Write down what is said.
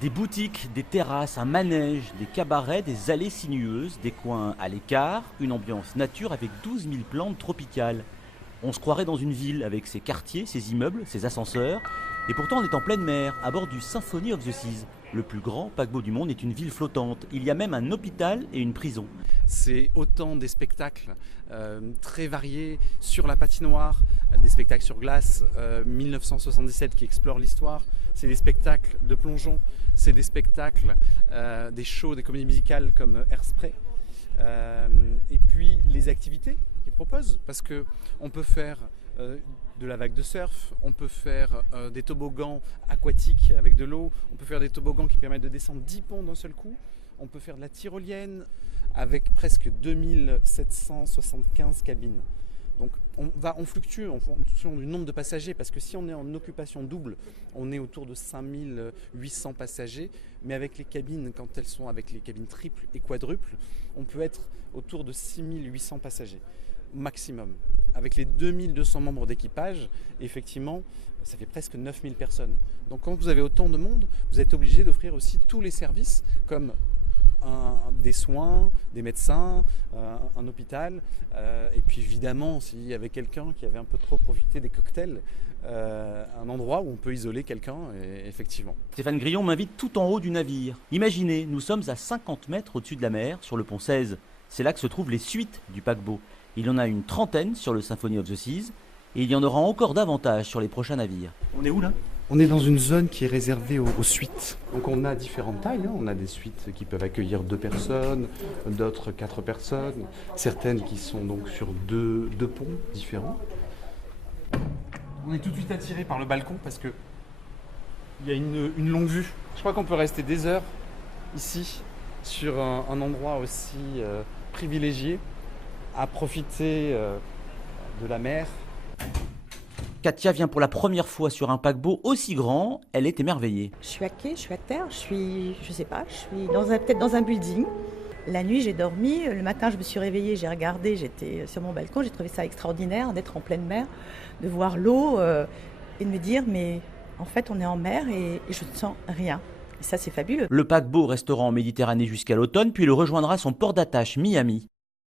Des boutiques, des terrasses, un manège, des cabarets, des allées sinueuses, des coins à l'écart, une ambiance nature avec 12 000 plantes tropicales. On se croirait dans une ville avec ses quartiers, ses immeubles, ses ascenseurs. Et pourtant on est en pleine mer, à bord du Symphony of the Seas. Le plus grand paquebot du monde est une ville flottante. Il y a même un hôpital et une prison. C'est autant des spectacles très variés sur la patinoire, des spectacles sur glace, 1977 qui explorent l'histoire, c'est des spectacles de plongeon, c'est des spectacles, des shows, des comédies musicales comme Airspray, et puis les activités qu'ils proposent, parce qu'on peut faire de la vague de surf, on peut faire des toboggans aquatiques avec de l'eau, on peut faire des toboggans qui permettent de descendre 10 ponts d'un seul coup, on peut faire de la tyrolienne avec presque 2775 cabines. Donc on fluctue en fonction du nombre de passagers, parce que si on est en occupation double, on est autour de 5800 passagers, mais avec les cabines, quand elles sont avec les cabines triples et quadruples, on peut être autour de 6800 passagers maximum. Avec les 2200 membres d'équipage, effectivement, ça fait presque 9000 personnes. Donc quand vous avez autant de monde, vous êtes obligé d'offrir aussi tous les services, comme des soins, des médecins, un hôpital, et puis évidemment, s'il y avait quelqu'un qui avait un peu trop profité des cocktails, un endroit où on peut isoler quelqu'un, effectivement. Stéphane Grillon m'invite tout en haut du navire. Imaginez, nous sommes à 50 mètres au-dessus de la mer, sur le pont 16. C'est là que se trouvent les suites du paquebot. Il y en a une trentaine sur le Symphony of the Seas, et il y en aura encore davantage sur les prochains navires. On est où là ? On est dans une zone qui est réservée aux suites. Donc on a différentes tailles, hein. On a des suites qui peuvent accueillir 2 personnes, d'autres 4 personnes, certaines qui sont donc sur deux ponts différents. On est tout de suite attiré par le balcon parce que il y a une longue vue. Je crois qu'on peut rester des heures ici sur un endroit aussi privilégié, à profiter de la mer. Katia vient pour la première fois sur un paquebot aussi grand, elle est émerveillée. Je suis à quai, je suis à terre, je suis peut-être dans un building. La nuit, j'ai dormi, le matin, je me suis réveillée, j'ai regardé, j'étais sur mon balcon, j'ai trouvé ça extraordinaire d'être en pleine mer, de voir l'eau et de me dire, mais en fait, on est en mer et je ne sens rien. Et ça, c'est fabuleux. Le paquebot restera en Méditerranée jusqu'à l'automne, puis il rejoindra son port d'attache, Miami.